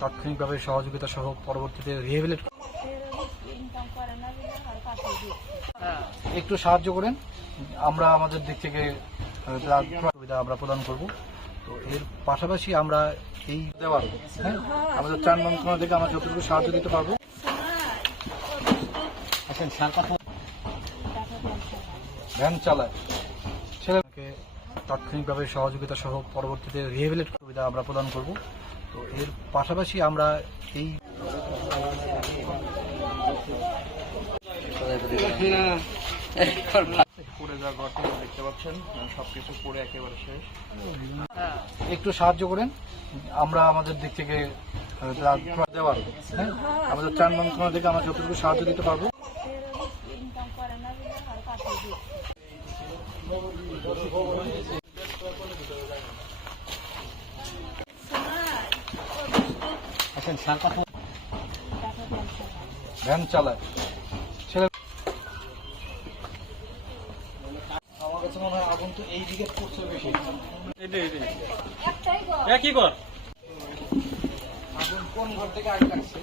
তাৎক্ষণিকভাবে সহযোগিতা সহ পরবর্তীতে রিহেবিলিট একটু সাহায্য করেন, আমরা আমাদের দিক থেকে সুবিধা আমরা প্রদান করব। তো এর পাশাপাশি আমরা এই দেওয়ার আমাদের ত্রাণ মন্ত্রণালয় থেকে আমরা যতটুকু সাহায্য দিতে পারবো। ভ্যান চালায় ছেলেকে তাৎক্ষণিকভাবে সহযোগিতা সহ পরবর্তীতে রিহেবিলিট সুবিধা আমরা প্রদান করব। তো এর পাশাপাশি আমরা এই পড়ে যাওয়ার ঘরটা দেখতে পাচ্ছেন, সবকিছু পড়ে একেবারে শেষ। একটু সাহায্য করেন, আমরা আমাদের দিক থেকে দেওয়ার আমাদের ত্রাণ মন্ত্রণালয় থেকে আমরা যতটুকু সাহায্য দিতে পারবো। ভ্যান চালায় ছেলে, আমার কাছে মনে হয় আগুন তো এই দিকে পড়ছে বেশি। কি কর আগুন কোন ঘর থেকে আগে লাগছে?